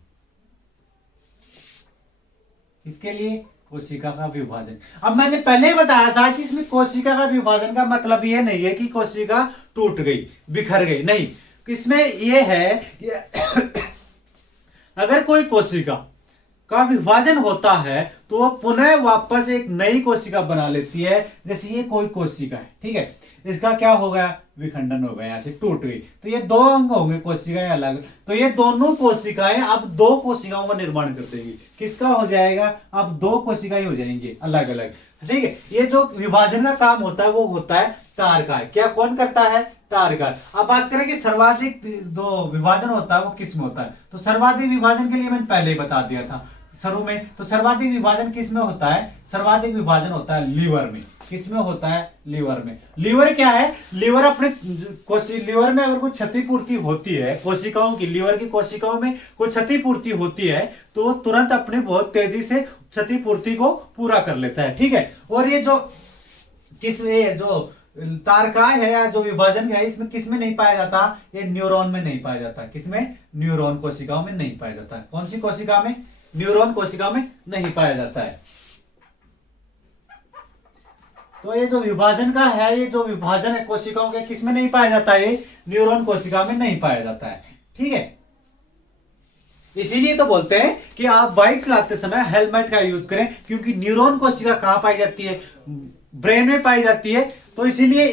इसके लिए कोशिका का विभाजन। अब मैंने पहले ही बताया था कि इसमें कोशिका का विभाजन का मतलब यह नहीं है कि कोशिका टूट गई, बिखर गई, नहीं। इसमें यह है कि अगर कोई कोशिका का विभाजन होता है तो वह पुनः वापस एक नई कोशिका बना लेती है। जैसे ये कोई कोशिका है, ठीक है, इसका क्या हो गया, विखंडन हो गया, यहां से टूट गई, तो ये दो अंग होंगे कोशिकाएं अलग, तो ये दोनों कोशिकाएं अब दो कोशिकाओं का निर्माण कर देंगी। किसका हो जाएगा, अब दो कोशिकाएं हो जाएंगी अलग अलग, ठीक है। ये जो विभाजन का काम होता है वो होता है तार का। क्या कौन करता है, तार का। अब बात करें कि सर्वाधिक जो विभाजन होता है वो किस में होता है, तो सर्वाधिक विभाजन के लिए मैंने पहले ही बता दिया था शुरू में। तो सर्वाधिक विभाजन किस में होता है, सर्वाधिक विभाजन होता है लीवर में। किस में होता है, लीवर में। लीवर क्या है, लीवर अपने लीवर में अगर कोई क्षतिपूर्ति होती है कोशिकाओं की, लीवर की कोशिकाओं में कोई क्षतिपूर्ति होती है तो वो तुरंत अपने बहुत तेजी से क्षतिपूर्ति को पूरा कर लेता है, ठीक है। और ये जो किसमें जो तारकाय है या जो विभाजन है इसमें किसमें नहीं पाया जाता, ये न्यूरॉन में नहीं पाया जाता। किसमें, न्यूरॉन कोशिकाओं में नहीं पाया जाता। कौन सी कोशिका में, न्यूरॉन कोशिका में नहीं पाया जाता है। तो ये जो विभाजन का है, ये जो विभाजन है कोशिकाओं के, किसमें नहीं पाया जाता है, ये न्यूरॉन कोशिका में नहीं पाया जाता है, ठीक है। इसीलिए तो बोलते हैं कि आप बाइक चलाते समय हेलमेट का यूज करें, क्योंकि न्यूरॉन कोशिका कहां पाई जाती है, ब्रेन में पाई जाती है। तो इसीलिए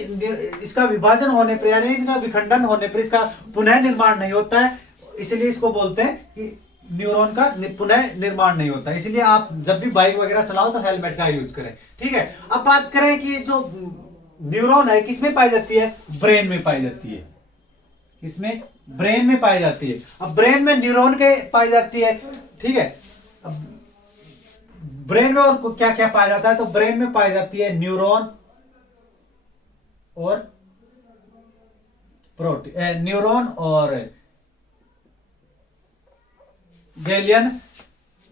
इसका विभाजन होने पर यानी इनका विखंडन होने पर इसका पुनः निर्माण नहीं होता है, इसलिए इसको बोलते हैं कि न्यूरॉन का पुनः निर्माण नहीं होता। इसलिए आप जब भी बाइक वगैरह चलाओ तो हेलमेट का यूज करें, ठीक है। अब बात करें कि जो न्यूरॉन है किसमें पाई जाती है, ब्रेन में पाई जाती है। किसमें, ब्रेन में पाई जाती है। अब ब्रेन में न्यूरॉन के पाई जाती है, ठीक है। अब ब्रेन में और क्या क्या पाया जाता है, तो ब्रेन में पाई जाती है न्यूरॉन और प्रोटीन, न्यूरॉन और गैलियन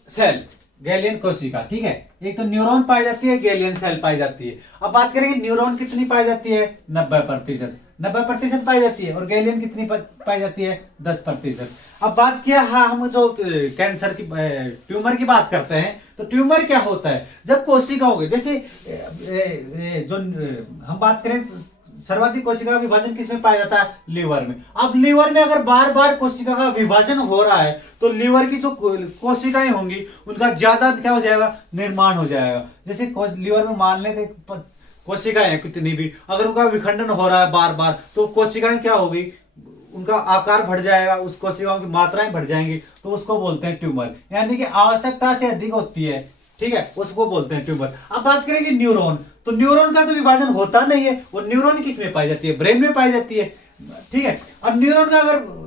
सेल, गैलियन कोशिका, ठीक है। एक तो न्यूरॉन पाई जाती है, गैलियन सेल पाई जाती है। अब बात करेंगे न्यूरॉन कितनी पाई जाती है, 90%, 90% पाई जाती है। और गैलियन कितनी पाई जाती है, 10%। अब बात किया हाँ हम जो कैंसर की ट्यूमर की बात करते हैं, तो ट्यूमर क्या होता है, जब कोशिकाओं के जैसे जो हम बात करें सर्वाधिक कोशिका का विभाजन किसमें पाया जाता है, लीवर में। अब लीवर में अगर बार बार कोशिका का विभाजन हो रहा है तो लीवर की जो कोशिकाएं होंगी उनका ज्यादा क्या हो जाएगा, निर्माण हो जाएगा। जैसे लीवर में मान लेते कोशिकाएं हैं कितनी भी, अगर उनका विखंडन हो रहा है बार बार तो कोशिकाएं क्या होगी, उनका आकार बढ़ जाएगा, उस कोशिकाओं की मात्राएं बढ़ जाएंगी, तो उसको बोलते हैं ट्यूमर। यानी कि आवश्यकता से अधिक होती है, ठीक है, उसको बोलते हैं ट्यूमर। अब बात करेंगे न्यूरॉन, तो न्यूरॉन का तो विभाजन होता नहीं है, वो न्यूरॉन किसमें पाई जाती है, ब्रेन में पाई जाती है, ठीक है। अब न्यूरॉन का अगर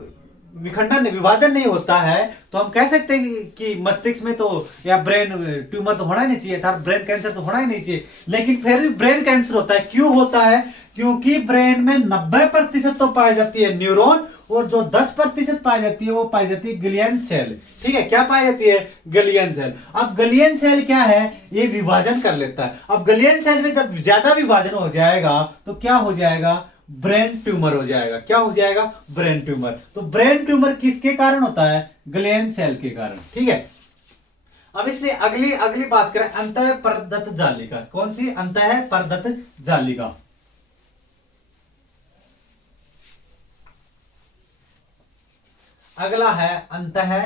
विखंडन विभाजन नहीं होता है तो हम कह सकते हैं कि मस्तिष्क में तो या ब्रेन ट्यूमर तो होना ही नहीं चाहिए था, ब्रेन कैंसर तो होना ही नहीं चाहिए, लेकिन फिर भी ब्रेन कैंसर होता है। क्यों होता है, क्योंकि ब्रेन में 90% तो पाई जाती है न्यूरॉन और जो 10% पाई जाती है वो पाई जाती है ग्लियन सेल, ठीक है। क्या पाई जाती है, ग्लियन सेल। अब ग्लियन सेल क्या है, ये विभाजन कर लेता है। अब ग्लियन सेल में जब ज्यादा विभाजन हो जाएगा तो क्या हो जाएगा, ब्रेन ट्यूमर हो जाएगा। क्या हो जाएगा, ब्रेन ट्यूमर। तो ब्रेन ट्यूमर किसके कारण होता है, ग्लियन सेल के कारण, ठीक है। अब इससे अगली अगली बात करें अंतः परदत्त जालिका। कौन सी, अंतः परदत्त जालिका। अगला है अंतः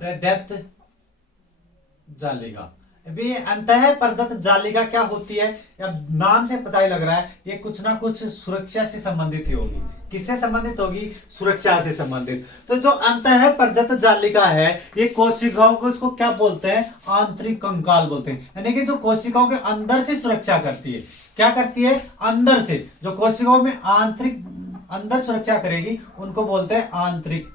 परदत्त जालिका। अभी अंतः परदत्त जालिका क्या होती है, अब नाम से पता ही लग रहा है ये कुछ ना कुछ सुरक्षा से संबंधित ही होगी। किससे संबंधित होगी, सुरक्षा से संबंधित। तो जो अंतः परदत्त जालिका है ये कोशिकाओं को उसको क्या बोलते हैं, आंतरिक कंकाल बोलते हैं। यानी कि जो कोशिकाओं के अंदर से सुरक्षा करती है। क्या करती है, अंदर से जो कोशिकाओं में आंतरिक अंदर सुरक्षा करेगी उनको बोलते हैं आंतरिक।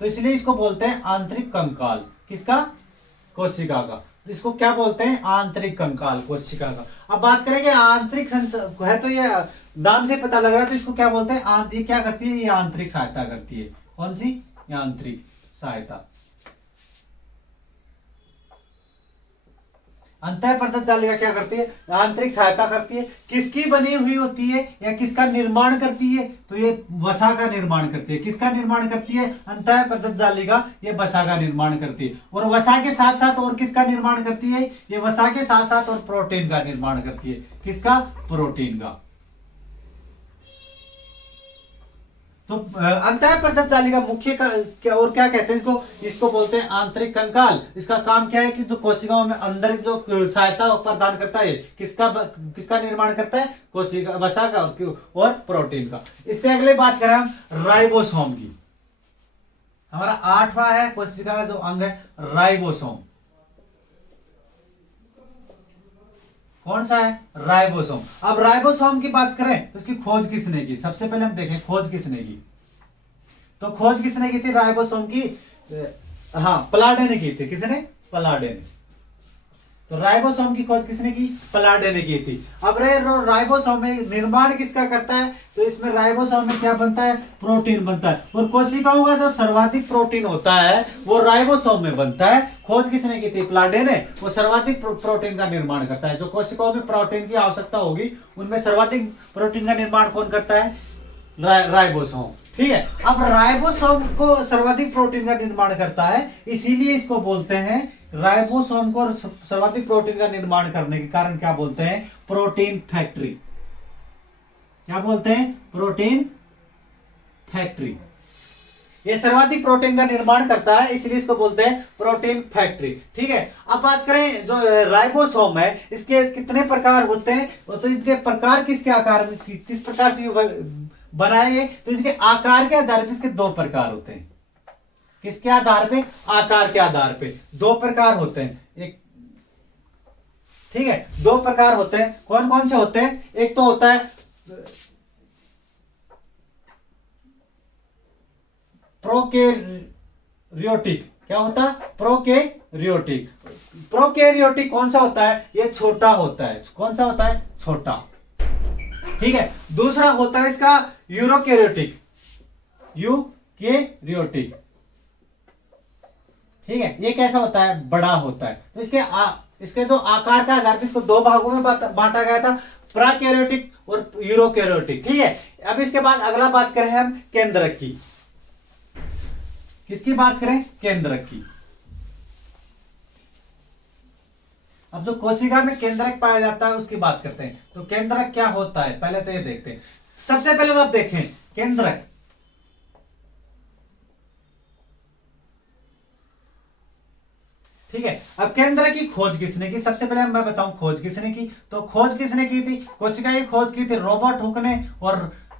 तो इसलिए इसको बोलते हैं आंतरिक कंकाल। किसका, कोशिका का। तो इसको क्या बोलते हैं, आंतरिक कंकाल कोशिका का। अब बात करेंगे आंतरिक है, तो ये नाम से पता लग रहा है, तो इसको क्या बोलते हैं, ये क्या करती है, ये आंतरिक सहायता करती है। कौन सी, आंतरिक सहायता। अंतः परदत्त जालिका क्या करती है, आंतरिक सहायता करती है। किसकी बनी हुई होती है या किसका निर्माण करती है, तो ये वसा का निर्माण करती है। किसका निर्माण करती है, अंतः परदत्त जालिका ये वसा का निर्माण करती है। और वसा के साथ साथ और किसका निर्माण करती है, ये वसा के साथ साथ और प्रोटीन का निर्माण करती है। किसका, प्रोटीन का। तो अंतः परदत जालिका मुख्य का क्या और क्या कहते हैं इसको, इसको बोलते हैं आंतरिक कंकाल। इसका काम क्या है कि जो कोशिकाओं में अंदर जो सहायता प्रदान करता है, किसका किसका निर्माण करता है, कोशिका वसा का और प्रोटीन का। इससे अगले बात करें हम राइबोसोम की। हमारा 8वां है कोशिका का जो अंग है राइबोसोम। कौन सा है, राइबोसोम। अब राइबोसोम की बात करें तो उसकी खोज किसने की, सबसे पहले हम देखें खोज किसने की। तो खोज किसने की थी राइबोसोम की, हाँ पलाडे ने की थी। किसने, पलाडे ने। तो राइबोसोम की खोज किसने की, पलाडे ने की थी। अब राइबोसोम में निर्माण किसका करता है, तो इसमें राइबोसोम में क्या बनता है, प्रोटीन बनता है। और कोशिकाओं का जो सर्वाधिक प्रोटीन होता है वो राइबोसोम में बनता है। खोज किसने की थी, पलाडे ने। वो सर्वाधिक प्रोटीन का निर्माण करता है। जो कोशिकाओं में प्रोटीन की आवश्यकता होगी उनमें सर्वाधिक प्रोटीन का निर्माण कौन करता है, राइबोसोम। ठीक है। अब राइबोसोम को सर्वाधिक प्रोटीन का निर्माण करता है, इसीलिए इसको बोलते हैं राइबोसोम को सर्वाधिक प्रोटीन का निर्माण करने के कारण क्या बोलते हैं, प्रोटीन फैक्ट्री। क्या बोलते हैं, प्रोटीन फैक्ट्री। ये सर्वाधिक प्रोटीन का निर्माण करता है, इसलिए इसको बोलते हैं प्रोटीन फैक्ट्री। ठीक है। अब बात करें जो राइबोसोम है, इसके कितने प्रकार होते हैं, तो इनके प्रकार किसके आकार में, किस प्रकार से बनाए, तो इनके आकार के आधार पर इसके 2 प्रकार होते हैं। किसके आधार पे, आकार के आधार पे 2 प्रकार होते हैं। एक, ठीक है, 2 प्रकार होते हैं। कौन कौन से होते हैं, एक तो होता है प्रोकैरियोटिक। क्या होता है, प्रोकैरियोटिक। प्रोकैरियोटिक कौन सा होता है, ये छोटा होता है। कौन सा होता है, छोटा। ठीक है। दूसरा होता है इसका यूरोकैरियोटिक। यूकैरियोटिक। ठीक है। ये कैसा होता है, बड़ा होता है। तो इसके जो आकार का आधार पर इसको 2 भागों में बांटा गया था, प्रोकैरियोटिक और यूरोकैरियोटिक। ठीक है। अब इसके बाद अगला बात करें हम केंद्रक की। किसकी बात करें, केंद्रक की। अब जो कोशिका में केंद्रक पाया जाता है उसकी बात करते हैं। तो केंद्रक क्या होता है, पहले तो ये देखते हैं। सबसे पहले तो आप देखें केंद्रक, ठीक है। अब केंद्र की खोज किसने की, सबसे पहले मैं बताऊं खोज किसने की। तो खोज किसने की थी, कोशिका की खोज की थी रॉबर्ट हुक ने, और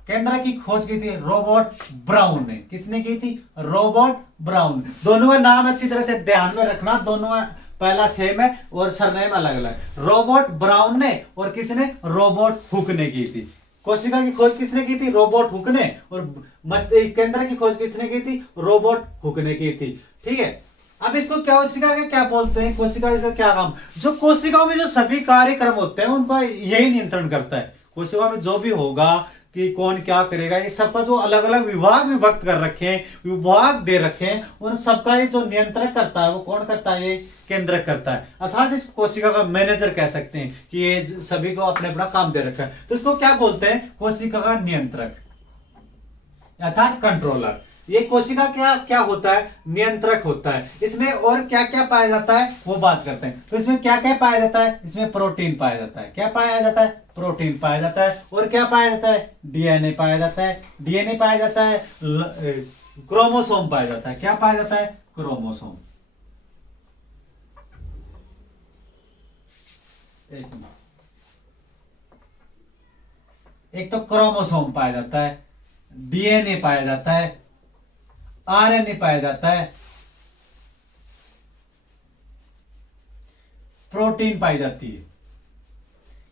केंद्र की खोज की थी रॉबर्ट ब्राउन ने। किसने की थी, रॉबर्ट ब्राउन। दोनों का नाम अच्छी तरह से ध्यान में रखना, दोनों का पहला सेम है और सरनेम अलग अलग है। रॉबर्ट ब्राउन ने और किसने, रॉबर्ट हुक ने की थी। कोशिका की खोज किसने की थी, रॉबर्ट हुक ने, और केंद्र की खोज किसने की थी, रॉबर्ट हुक ने की थी। ठीक है। अब इसको क्या, कोशिका का क्या बोलते हैं, कोशिका का क्या काम, जो कोशिकाओं में जो सभी कार्यक्रम होते हैं उनका यही नियंत्रण करता है। कोशिकाओं में जो भी होगा कि कौन क्या करेगा, ये सबका जो अलग अलग विभाग विभक्त कर रखे हैं, विभाग दे रखे हैं, उन सबका ये जो नियंत्रक करता है वो कौन करता है, ये केंद्रक करता है। अर्थात इस कोशिका का मैनेजर कह सकते हैं कि ये सभी को अपने अपना काम दे रखा है। तो इसको क्या बोलते हैं, कोशिका का नियंत्रक अर्थात कंट्रोलर। ये कोशिका क्या क्या होता है, नियंत्रक होता है। इसमें और क्या क्या पाया जाता है वो बात करते हैं। तो इसमें क्या क्या पाया जाता है, इसमें प्रोटीन पाया जाता है। क्या पाया जाता है, प्रोटीन पाया जाता है। और क्या पाया जाता है, डीएनए पाया जाता है। डीएनए पाया जाता है, क्रोमोसोम पाया जाता है। क्या पाया जाता है, क्रोमोसोम। एक तो क्रोमोसोम पाया जाता है, डीएनए पाया जाता है, आरएनए पाया जाता है, प्रोटीन पाई जाती है।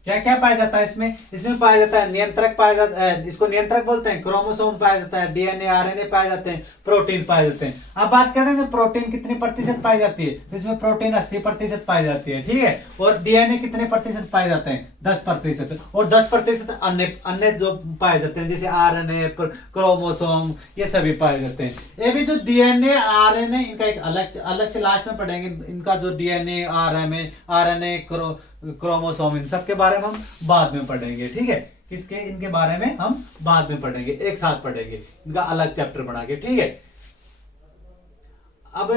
क्या क्या पाया जाता है इसमें, इसमें पाया जाता है नियंत्रक पाया जाता है, इसको नियंत्रक बोलते हैं, क्रोमोसोम पाया जाता है, डीएनए आरएनए पाए जाते हैं, प्रोटीन पाए जाते हैं। अब बात करते हैं प्रोटीन कितनी प्रतिशत पाई जाती है, तो इसमें प्रोटीन 80% पाई जाती है। ठीक है। और डीएनए कितने प्रतिशत पाए जाते हैं, 10%। और 10% अन्य अन्य जो पाए जाते हैं जैसे आरएनए, क्रोमोसोम, ये सभी पाए जाते हैं। ये भी जो डीएनए आरएनए इनका एक अलग अलग से लास्ट में पढ़ेंगे, इनका जो डीएनए आरएनए क्रोमोसोम, इन सब के बारे में हम बाद में पढ़ेंगे। ठीक है। किसके, इनके बारे में हम बाद में पढ़ेंगे, एक साथ पढ़ेंगे, इनका अलग चैप्टर बना के। ठीक है। अब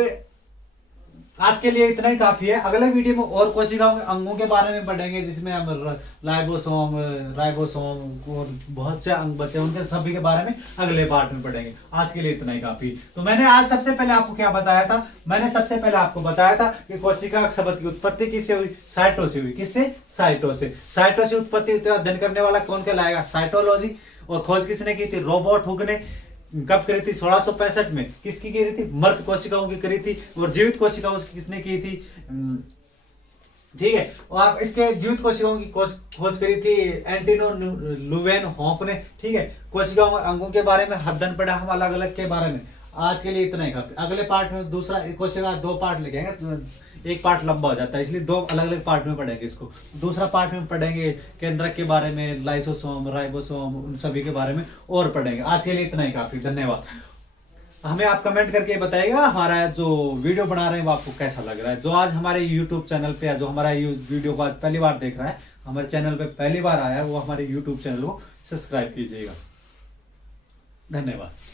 आज के लिए इतना ही काफी है। अगले वीडियो में और कोशिकाओं के अंगों के बारे में पढ़ेंगे, जिसमें हम लाइबोसोम, राइबोसोम और बहुत से अंग बचे, उनके सभी के बारे में अगले पार्ट में पढ़ेंगे। आज के लिए इतना ही काफी। तो मैंने आज सबसे पहले आपको क्या बताया था, मैंने सबसे पहले आपको बताया था कि कोशिका शब्द की उत्पत्ति किससे हुई, साइटो से हुई। किससे, साइटो से। साइटो से उत्पत्ति अध्ययन करने वाला कौन कहलाएगा, साइटोलॉजी। और खोज किसने की थी, रॉबर्ट हुक ने। कब करी थी, 1665 में। किसकी करी थी, मृत कोशिकाओं की करी थी। और जीवित कोशिकाओं की किसने की थी, ठीक है। और आप इसके जीवित कोशिकाओं की खोज करी थी एंटिनो लुवेन हॉप ने, ठीक है। कोशिकाओं अंगों के बारे में अध्ययन पढ़ा हम अलग अलग के बारे में। आज के लिए इतना ही काफी। अगले पार्ट में दूसरा कोशिका 2 पार्ट लेके आएंगे, एक पार्ट लंबा हो जाता है, इसलिए 2 अलग अलग पार्ट में पढ़ेंगे इसको। दूसरा पार्ट में पढ़ेंगे केंद्रक के बारे में, लाइसोसोम, राइबोसोम, उन सभी के बारे में और पढ़ेंगे। आज के लिए इतना ही काफी। धन्यवाद। हमें आप कमेंट करके बताइएगा हमारा जो वीडियो बना रहे हैं वो आपको कैसा लग रहा है। जो आज हमारे यूट्यूब चैनल पे, जो हमारा वीडियो को आज पहली बार देख रहा है, हमारे चैनल पे पहली बार आया है, वो हमारे यूट्यूब चैनल को सब्सक्राइब कीजिएगा। धन्यवाद।